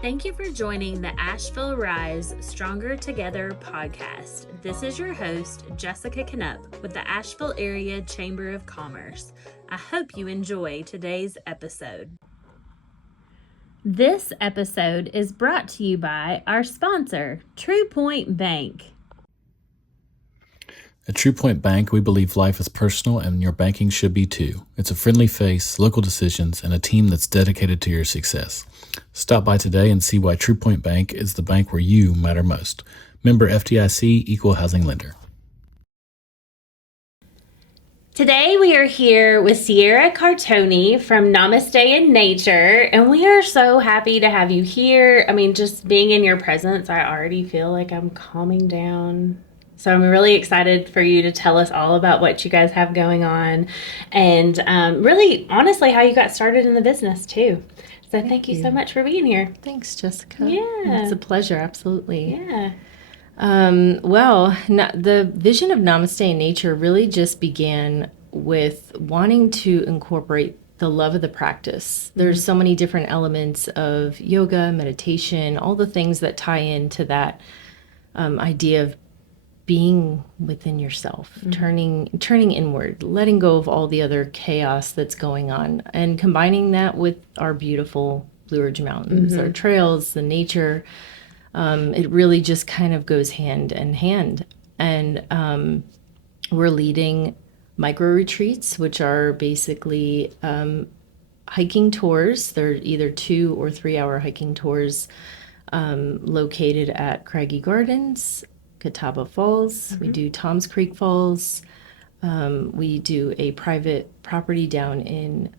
Thank you for joining the Asheville Rise Stronger Together podcast. This is your host, Jessica Knupp with the Asheville Area Chamber of Commerce. I hope you enjoy today's episode. This episode is brought to you by our sponsor, True Point Bank. At True Point Bank, we believe life is personal and your banking should be too. It's a friendly face, local decisions, and a team that's dedicated to your success. Stop by today and see why True Point Bank is the bank where you matter most. Member FDIC, Equal Housing Lender. Today we are here with Ceiara Cartony from Namaste in Nature, and we are so happy to have you here. I mean, just being in your presence, I already feel like I'm calming down. So I'm really excited for you to tell us all about what you guys have going on and really, honestly, how you got started in the business too. So thank you so much for being here. Thanks, Jessica. Yeah. It's a pleasure, absolutely. Yeah. The vision of Namaste in Nature really just began with wanting to incorporate the love of the practice. There's so many different elements of yoga, meditation, all the things that tie into that idea of being within yourself, turning inward, letting go of all the other chaos that's going on, and combining that with our beautiful Blue Ridge Mountains, our trails, the nature. It really just kind of goes hand in hand. And we're leading micro retreats, which are basically hiking tours. They're either 2 or 3 hour hiking tours located at Craggy Gardens, Catawba Falls. We do Tom's Creek Falls. We do a private property down in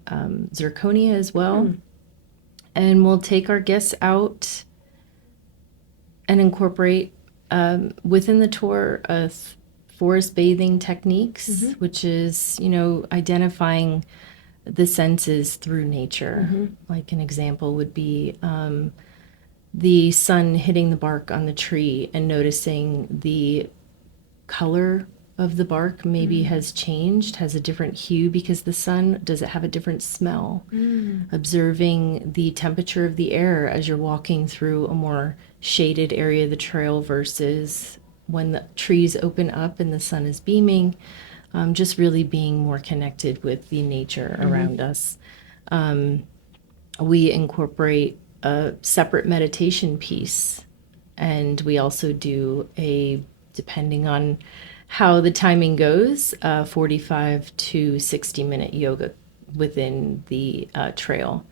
Zirconia as well. And we'll take our guests out and incorporate within the tour forest bathing techniques, which is, identifying the senses through nature. Like an example would be the sun hitting the bark on the tree and noticing the color of the bark maybe has changed, has a different hue because the sun, does it have a different smell? Observing the temperature of the air as you're walking through a more shaded area of the trail versus when the trees open up and the sun is beaming, just really being more connected with the nature around us. We incorporate a separate meditation piece, and we also do depending on how the timing goes, 45 to 60 minute yoga within the trail.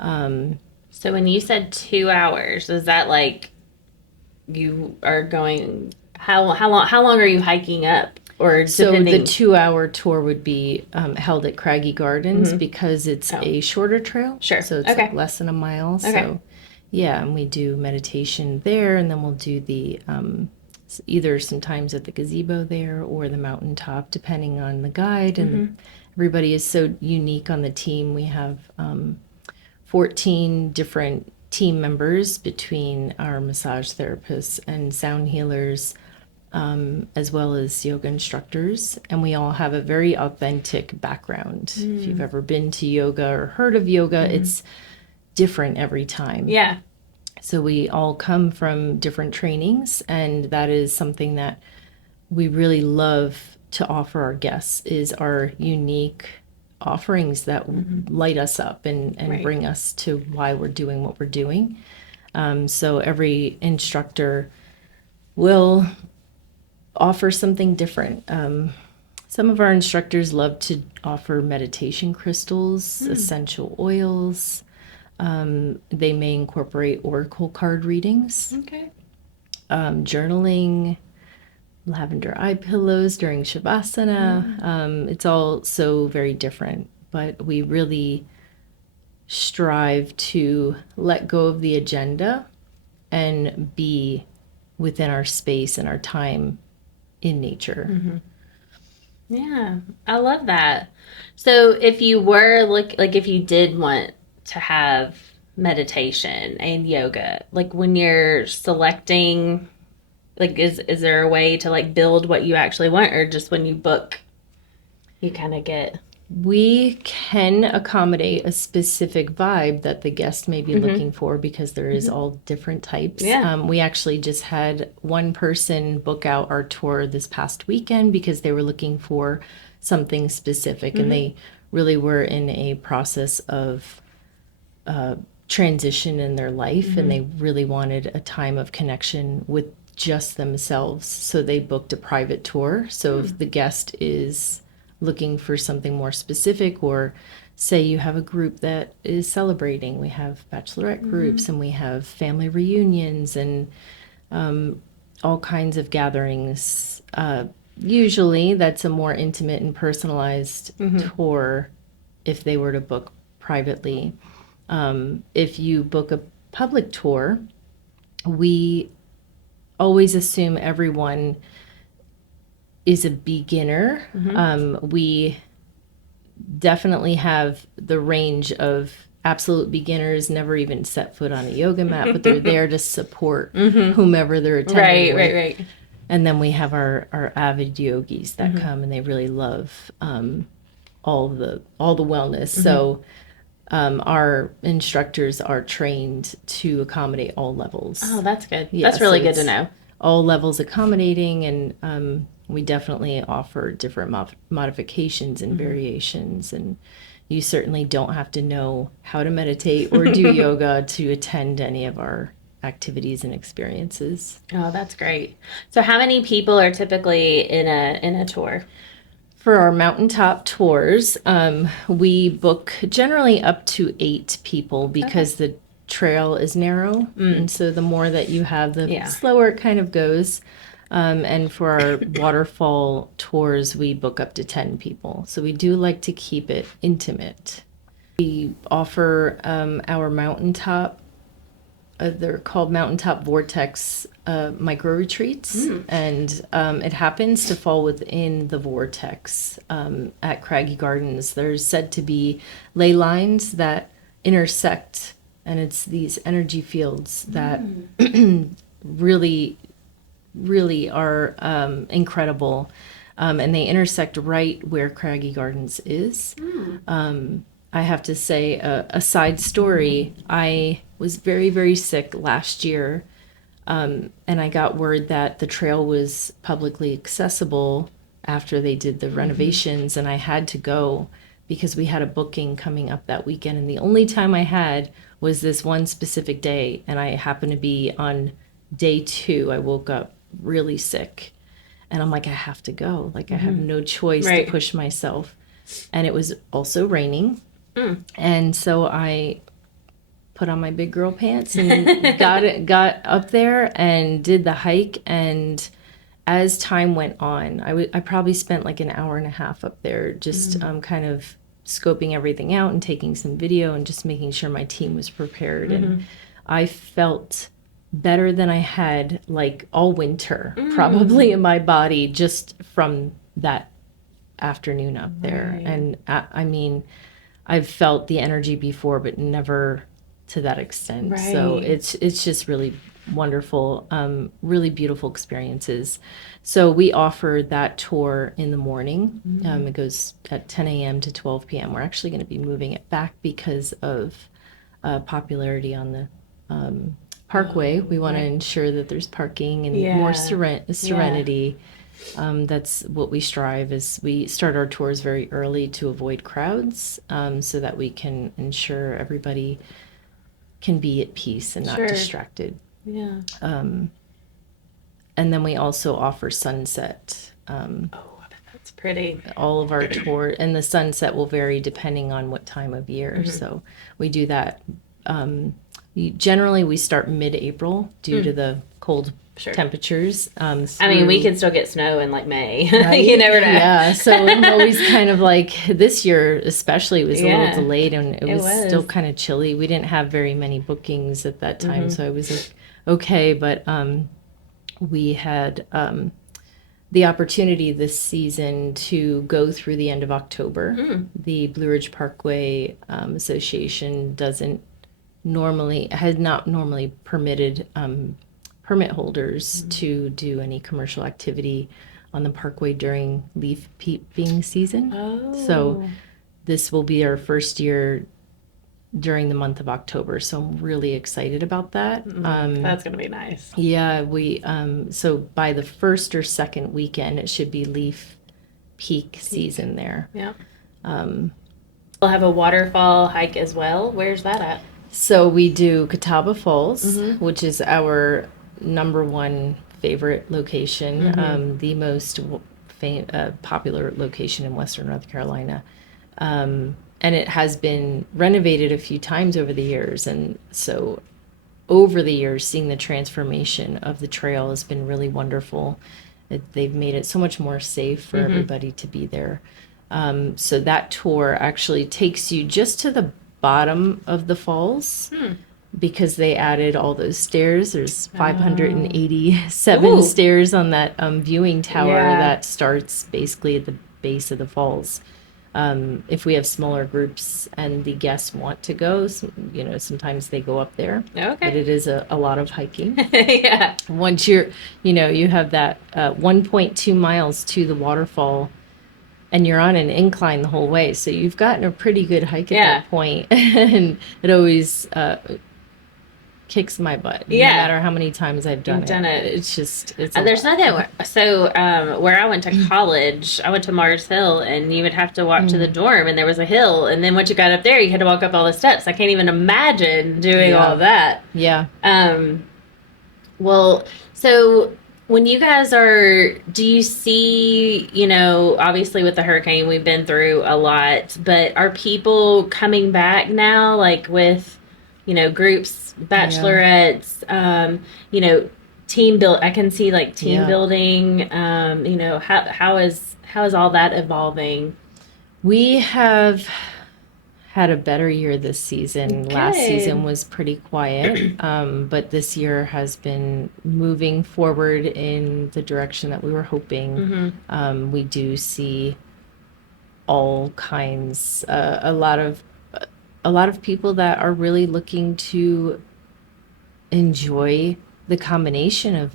So when you said 2 hours, is that like you are going, how long are you hiking up? Or depending? So the 2 hour tour would be held at Craggy Gardens because it's a shorter trail. Sure. So it's like less than a mile. Okay. So yeah, and we do meditation there, and then we'll do the either sometimes at the gazebo there or the mountaintop, depending on the guide. And everybody is so unique on the team. We have 14 different team members between our massage therapists and sound healers, as well as yoga instructors. And we all have a very authentic background. If you've ever been to yoga or heard of yoga, it's different every time. Yeah. So we all come from different trainings, and that is something that we really love to offer our guests, is our unique offerings that light us up and bring us to why we're doing what we're doing. So every instructor will offer something different. Some of our instructors love to offer meditation crystals, essential oils. They may incorporate oracle card readings, journaling, lavender eye pillows during Shavasana. It's all so very different, but we really strive to let go of the agenda and be within our space and our time in nature. Yeah, I love that. So if you were if you did want to have meditation and yoga, like when you're selecting, like is there a way to like build what you actually want, or just when you book you kind of get We can accommodate a specific vibe that the guest may be looking for because there is all different types. Yeah. We actually just had one person book out our tour this past weekend because they were looking for something specific, and they really were in a process of transition in their life, and they really wanted a time of connection with just themselves. So they booked a private tour. So if the guest is looking for something more specific, or say you have a group that is celebrating, we have bachelorette groups and we have family reunions and all kinds of gatherings. Usually that's a more intimate and personalized tour if they were to book privately. If you book a public tour, we always assume everyone is a beginner. We definitely have the range of absolute beginners, never even set foot on a yoga mat, but they're there to support whomever they're attending with. Right. And then we have our avid yogis that come and they really love all the wellness. So our instructors are trained to accommodate all levels. Oh, that's good. Yeah, That's really so good to it's know. all levels accommodating, and we definitely offer different modifications and variations. And you certainly don't have to know how to meditate or do yoga to attend any of our activities and experiences. Oh, that's great. So how many people are typically in a tour? For our mountaintop tours, we book generally up to 8 people because the trail is narrow. And so the more that you have, the slower it kind of goes. And for our waterfall tours, we book up to 10 people. So we do like to keep it intimate. We offer our mountaintop, they're called Mountaintop Vortex micro retreats, and it happens to fall within the vortex at Craggy Gardens. There's said to be ley lines that intersect, and it's these energy fields that really are incredible, and they intersect right where Craggy Gardens is. I have to say a side story. I was very, very sick last year, and I got word that the trail was publicly accessible after they did the renovations, and I had to go because we had a booking coming up that weekend, and the only time I had was this one specific day, and I happened to be on day 2. I woke up really sick, and I'm like, I have to go. Like, I have no choice to push myself. And it was also raining. And so I put on my big girl pants and got up there and did the hike. And as time went on, I probably spent like an hour and a half up there just kind of scoping everything out and taking some video and just making sure my team was prepared. And I felt better than I had like all winter probably in my body just from that afternoon up there. And I mean, I've felt the energy before, but never to that extent. So it's just really wonderful, really beautiful experiences. So we offer that tour in the morning. It goes at 10 a.m. to 12 p.m. We're actually going to be moving it back because of popularity on the Parkway. We want to ensure that there's parking and more serenity. That's what we strive is we start our tours very early to avoid crowds, so that we can ensure everybody can be at peace and not distracted. And then we also offer sunset. That's pretty. All of our tour, and the sunset will vary depending on what time of year. So we do that. Generally, we start mid-April due to the cold temperatures. I mean, we can still get snow in like May. Right? You never know. Yeah, so I'm always kind of like, this year especially was a little delayed, and it was still kind of chilly. We didn't have very many bookings at that time, so I was like, okay, but we had the opportunity this season to go through the end of October. The Blue Ridge Parkway Association has not normally permitted permit holders to do any commercial activity on the parkway during leaf peeping season. So this will be our first year during the month of October, so I'm really excited about that. That's gonna be nice. Yeah, we so by the first or second weekend, it should be leaf peak season there. Yeah. We'll have a waterfall hike as well. Where's that at? So we do Catawba Falls, which is our number one favorite location, the most popular location in Western North Carolina. And it has been renovated a few times over the years. And so over the years, seeing the transformation of the trail has been really wonderful. They've made it so much more safe for everybody to be there. So that tour actually takes you just to the bottom of the falls because they added all those stairs. There's 587 stairs on that viewing tower that starts basically at the base of the falls. If we have smaller groups and the guests want to go, sometimes they go up there. Okay. But it is a lot of hiking. Yeah. Once you have that 1.2 miles to the waterfall, and you're on an incline the whole way. So you've gotten a pretty good hike at that point. And it always kicks my butt. No matter how many times I've done it. It's just, there's nothing. Where I went to college, I went to Mars Hill, and you would have to walk to the dorm, and there was a hill. And then once you got up there, you had to walk up all the steps. I can't even imagine doing all that. Yeah. Well, so when you guys do you see, obviously with the hurricane, we've been through a lot, but are people coming back now, like with, groups, bachelorettes, team build? I can see like team building, how is all that evolving? We have had a better year this season. Good. Last season was pretty quiet, but this year has been moving forward in the direction that we were hoping. We do see all kinds, a lot of people that are really looking to enjoy the combination of,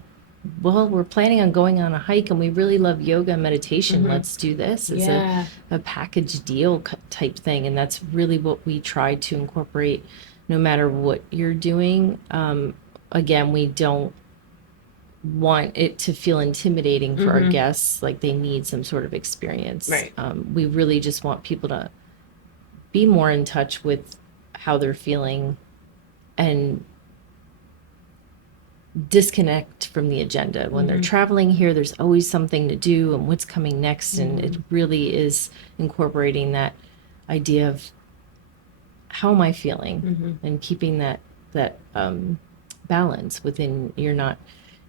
well, we're planning on going on a hike and we really love yoga and meditation. Let's do this. It's a package deal type thing. And that's really what we try to incorporate no matter what you're doing. Again, we don't want it to feel intimidating for our guests, like they need some sort of experience. Right. We really just want people to be more in touch with how they're feeling and disconnect from the agenda. When they're traveling here, there's always something to do and what's coming next. And it really is incorporating that idea of how am I feeling and keeping that balance within. You're not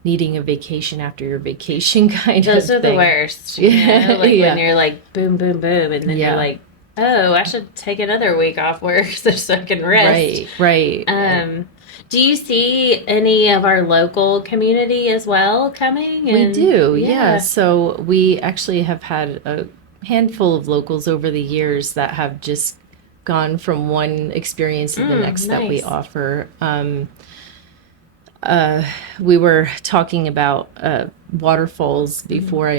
needing a vacation after your vacation kind of thing. Those are the worst. When you're like boom, boom, boom, and then you're like, oh, I should take another week off work so I can rest. Right. Do you see any of our local community as well coming? We do, yeah. So we actually have had a handful of locals over the years that have just gone from one experience to the next that we offer. We were talking about waterfalls before.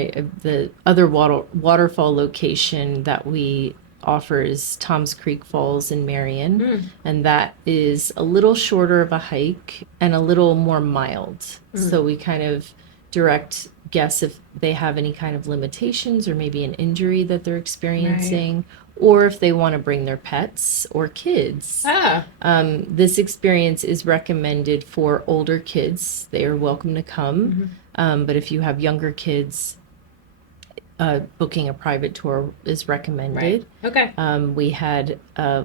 The other waterfall location that we offer is Tom's Creek Falls in Marion, and that is a little shorter of a hike and a little more mild. So we kind of direct guests if they have any kind of limitations or maybe an injury that they're experiencing, or if they want to bring their pets or kids. This experience is recommended for older kids. They are welcome to come. But if you have younger kids, booking a private tour is recommended. Okay. We had a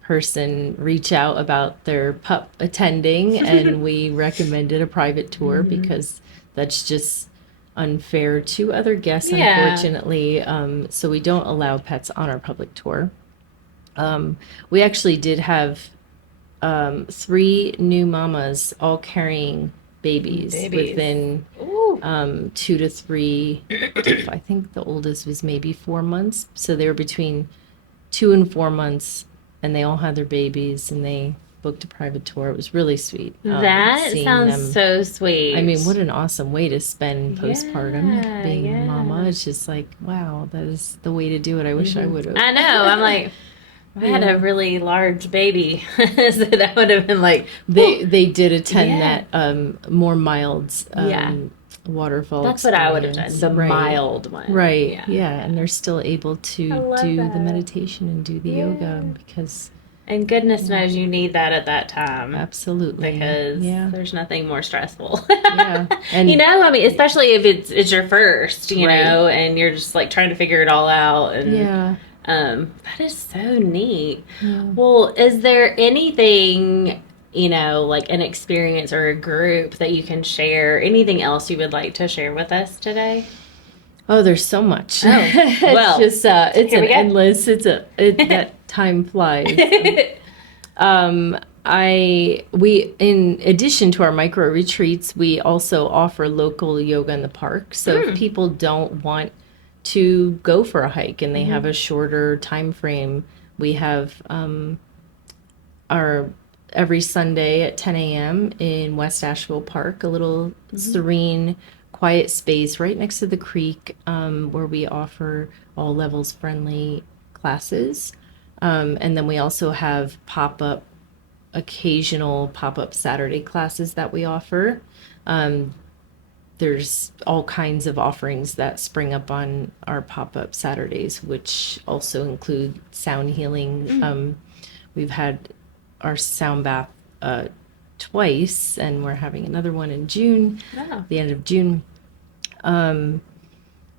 person reach out about their pup attending, and we recommended a private tour because that's just unfair to other guests, unfortunately. So we don't allow pets on our public tour. We actually did have 3 new mamas all carrying babies. Within 2 to 3. I think the oldest was maybe 4 months. So they were between 2 and 4 months, and they all had their babies, and they booked a private tour. It was really sweet. That seeing sounds them. so sweet. I mean, what an awesome way to spend postpartum Yeah, being a yeah. mama. It's just like, wow, that is the way to do it. I wish I would have. I know. I'm like, I had Yeah. a really large baby, so that would have been like, They did attend Yeah. that more mild Yeah. waterfall. that's what I would have done. experience. The Right. mild one. Right. Yeah. And they're still able I to love do that. the meditation and do the yoga Yeah. because And goodness knows you need that at that time. absolutely. Because yeah. there's nothing more stressful. Yeah. And you know, I mean, especially if it's your first, you Right. know, and you're just like trying to figure it all out. And yeah. that is so neat. Yeah. Well, is there anything, you know, like an experience or a group that you can share? Anything else you would like to share with us today? Oh, there's so much. Oh, it's well, just it's here an we go. endless. That time flies. We in addition to our micro retreats, we also offer local yoga in the park. So if people don't want to go for a hike and they have a shorter time frame, we have our every Sunday at 10 a.m. in West Asheville Park, a little serene, quiet space right next to the creek, where we offer all levels friendly classes. And then we also have occasional pop-up Saturday classes that we offer. There's all kinds of offerings that spring up on our pop-up Saturdays, which also include sound healing. We've had our sound bath twice, and we're having another one in June, Wow. the end of June.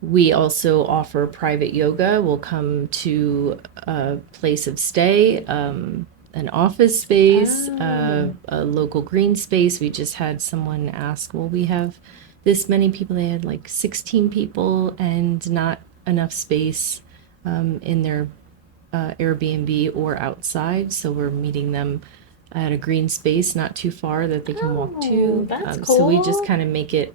We also offer private yoga. We'll come to a place of stay, an office space, a local green space. We just had someone ask, well, we have this many people. They had like 16 people and not enough space in their Airbnb or outside. So we're meeting them at a green space not too far that they can walk to. That's So we cool. just kind of make it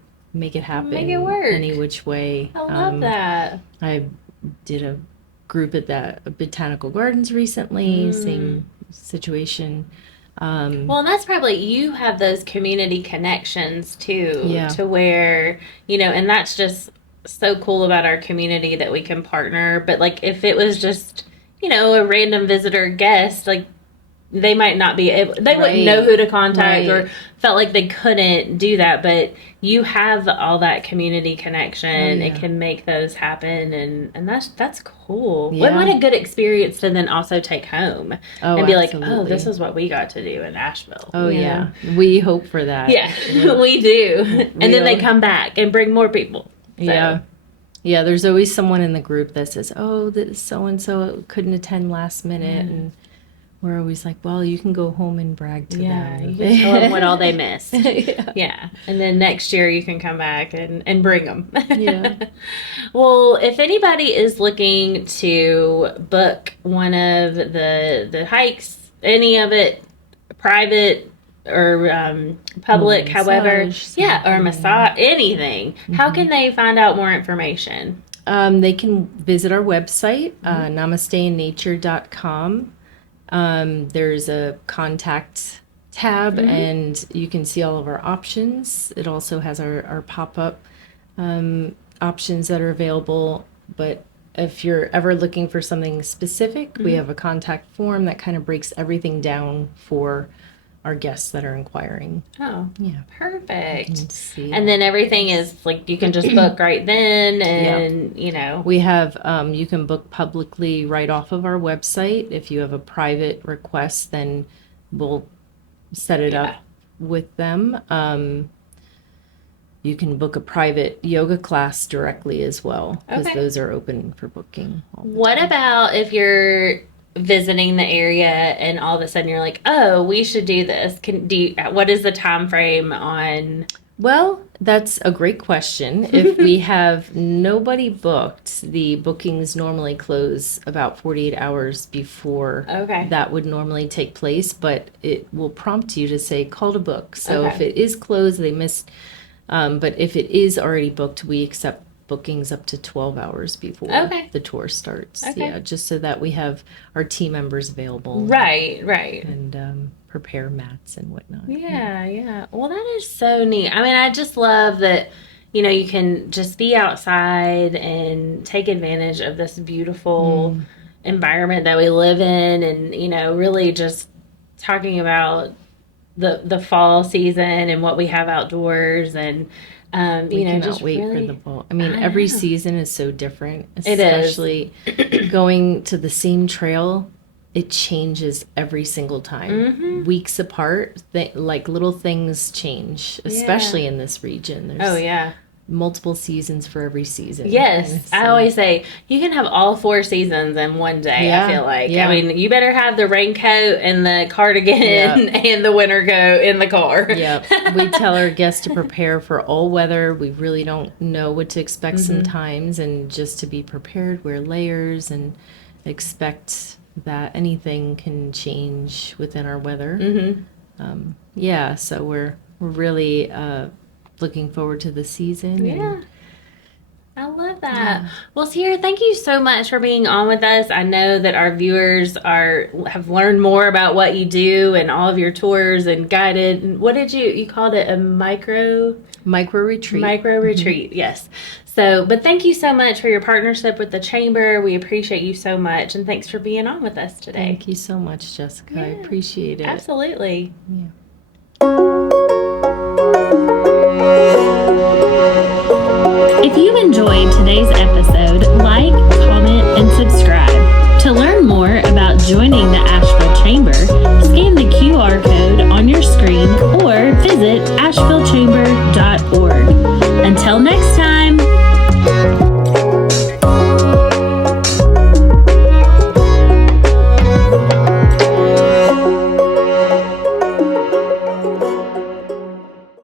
happen Make it work. any which way. I love that. I did a group at the Botanical Gardens recently, same situation. Well, and that's probably, you have those community connections too, Yeah. to where, you know, and that's just so cool about our community that we can partner. But like, if it was just, you know, a random visitor guest, like, they might not be able, they wouldn't know who to contact or felt like they couldn't do that. But you have all that community connection. yeah. It can make those happen. And that's cool. Yeah. What a good experience to then also take home Oh, and be like, oh, absolutely. this is what we got to do in Asheville. Oh, you yeah. know? We hope for that. Yeah, we do. And then they come back and bring more people. So, Yeah. Yeah, there's always someone in the group that says, oh, this so-and-so couldn't attend last minute. And we're always like, well, you can go home and brag to Yeah, them. you can tell them what all they missed. Yeah. Yeah, and then next year you can come back and bring them. Yeah. Well, if anybody is looking to book one of the hikes, any of it, private or public, however, Massage, yeah, or massage, anything, how can they find out more information? They can visit our website, namasteinnature.com. There's a contact tab and you can see all of our options. It also has our pop-up options that are available. But if you're ever looking for something specific, we have a contact form that kind of breaks everything down for our guests that are inquiring. Oh, Yeah. perfect. Let's see. And then everything is like you can just book right then, and you know. We have, you can book publicly right off of our website. If you have a private request, then we'll set it up with them. You can book a private yoga class directly as well, because Okay. those are open for booking. What about if you're visiting the area and all of a sudden you're like, oh, we should do this? What is the time frame on? Well, that's a great question. If we have nobody booked, the bookings normally close about 48 hours before Okay. that would normally take place, but it will prompt you to say call to book. So Okay. if it is closed, they missed. But if it is already booked, we accept bookings up to 12 hours before Okay. the tour starts. Okay. Yeah, just so that we have our team members available. Right. And prepare mats and whatnot. Yeah. Well, that is so neat. I mean, I just love that, you can just be outside and take advantage of this beautiful environment that we live in, and, really just talking about the fall season and what we have outdoors, and We cannot just wait really, for the fall. I mean, I every know. season is so different, It is. especially going to the same trail. It changes every single time, weeks apart. Like little things change, especially in this region. There's Oh yeah. multiple seasons for every season. Yes, And I so- always say you can have all 4 seasons in one day. I Yeah, feel like. yeah. I mean, you better have the raincoat and the cardigan Yep. and the winter coat in the car. Yep. We tell our guests to prepare for all weather. We really don't know what to expect sometimes, and just to be prepared, wear layers, and expect that anything can change within our weather. Yeah, so we're really looking forward to the season. Yeah. I love that. Well, Ceiara, thank you so much for being on with us. I know that our viewers have learned more about what you do and all of your tours and guided. What did you called it, a micro Retreat. Micro retreat, yes. So, but thank you so much for your partnership with the Chamber. We appreciate you so much, and thanks for being on with us today. Thank you so much, Jessica. I appreciate it. Absolutely. Yeah.